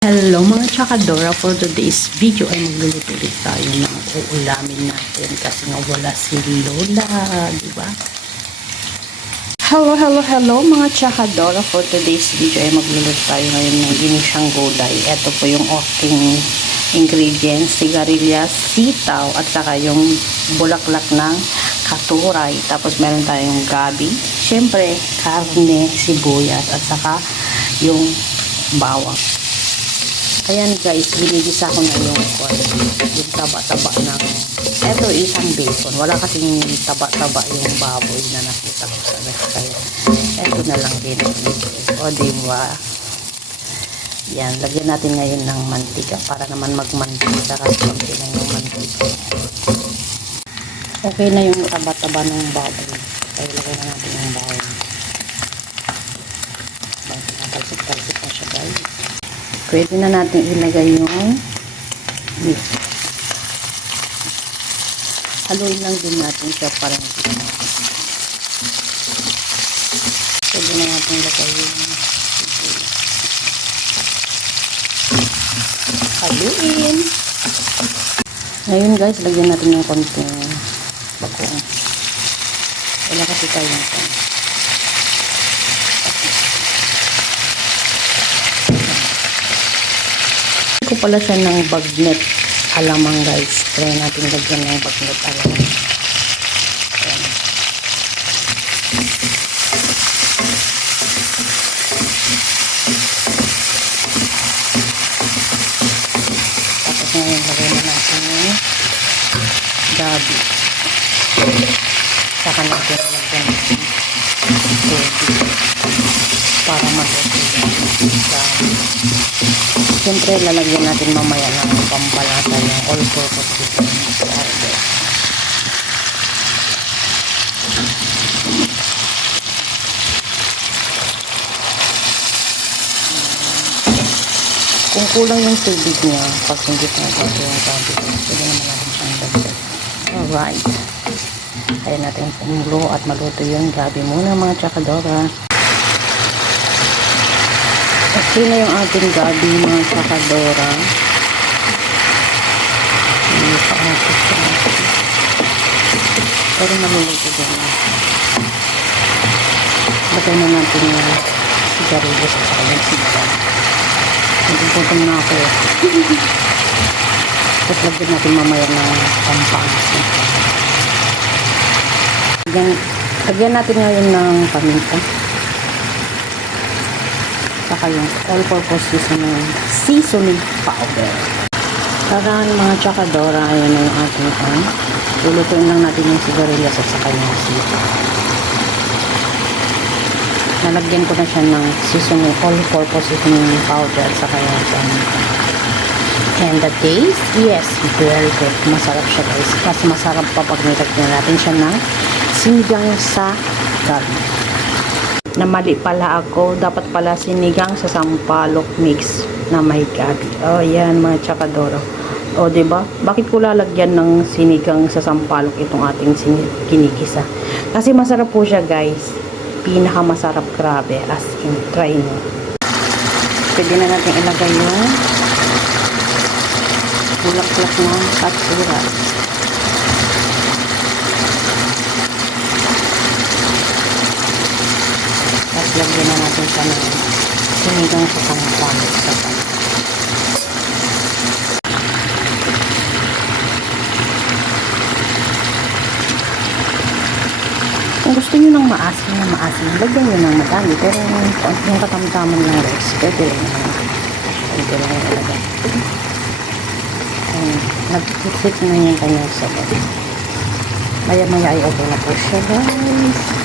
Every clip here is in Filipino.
Hello mga Chakadora, for today's video ay magluluto ulit tayo ng uulamin natin kasi nga wala si Lola, di ba? Hello mga Chakadora, for today's video ay magluluto tayo ngayon ng ginisang gulay. Ito po yung aking ingredients, sigarilyas, sitaw at saka yung bulaklak ng katuray. Tapos meron tayong gabi, syempre karne, sibuyas at saka yung bawang. Ayan guys, binigisa ko na yung taba-taba ng eto isang bacon. Wala kasing taba-taba yung baboy na nakita ko sa restaurant. Eto na lang din. O diba? Yan, lagyan natin ngayon ng mantika para naman magmantika kasi konti na yung mantika. Okay na yung taba-taba ng baboy. Kaya lagyan na natin yung bawang. Talsik-talsik na siya guys. Pwede na natin ilagay yung beef. Haluin lang din natin siya para hindi na. Pwede na natin ilagay yung haluin. Ngayon guys, lagyan natin ng konting bakong. Wala kasi tayong pan. Ko pala siya ng bagnet alamang guys. Try natin lagyan ng bagnet alamang. Ayan. Tapos ngayon lagyan na natin yung gabi. Saka natin lagyan ng tubig para mag-ulan. Siyempre, lalagyan natin mamaya ng pampalasa ng all-purpose chicken powder. Kung kulang yung tubig niya, pag hindi natin yung gabi, pwede naman natin siyang dagdag. Alright. Kaya natin kumulo at maluto yung gabi muna mga Chakadora. Okay na yung ating gabi mga Chakadora. Hindi pa natin siya. Pero maluluto din na. Lagay na natin yung sigarilyas at saka yung sitaw. Nagpupuntan na ako. Tapos lagyan natin mamaya ng pampangos. Lagyan natin ngayon ng paminta. Saka yung all-purpose seasoning powder. Tara mga Chakadora, ayan na yung ating pan. Lulutuin lang natin yung sigarilyas at saka yung sitaw. Nalagyan ko na siya ng seasoning, all-purpose seasoning powder at saka yung paminta. And the taste, yes, very good. Masarap siya guys. Mas masarap pa pag nilagyan natin siya ng sinigang sa gabi. Na mali pala ako, dapat pala sinigang sa sampalok mix na may gabi. Oh, yan mga Chakadora. O, diba? Bakit ko lalagyan ng sinigang sa sampalok itong ating kinikisa? Kasi masarap po siya, guys. Pinaka masarap, grabe. As in, try nyo. Pwede na natin ilagay yung bulaklak ng katuray. Lagyan na natin siya ng sinigang sa sampalok. Kung gusto nyo ng maasim, lagyan nyo ng madami. Pero yung katamtaman ng rice, pwede lang naman. Pwede lang yung ilagay. Nag-fit na yung kanyang sabon. Maya-maya ay okay na po siya, guys.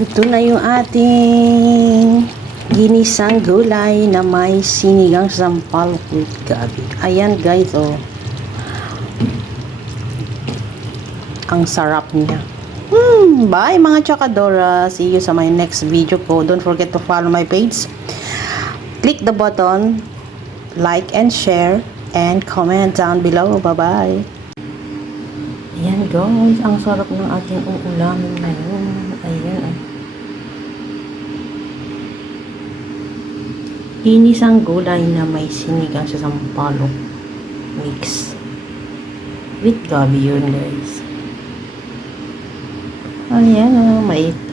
Ito na yung ating ginisang gulay na may sinigang sampalok with gabi. Ayan guys, oh. Ang sarap niya. Bye mga Chakadora. See you sa my next video ko. Don't forget to follow my page. Click the button, like and share, and comment down below. Bye-bye. Ayan guys, ang sarap ng ating uulamin ngayon. Ayan. Ginisang gulay na may sinigang sa sampalok mix with gabi yun, guys. Ayan,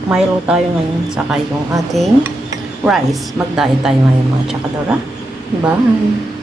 Milo tayo ngayon. Saka yung ating rice. Mag-diet tayo ngayon, mga chakadora. Bye!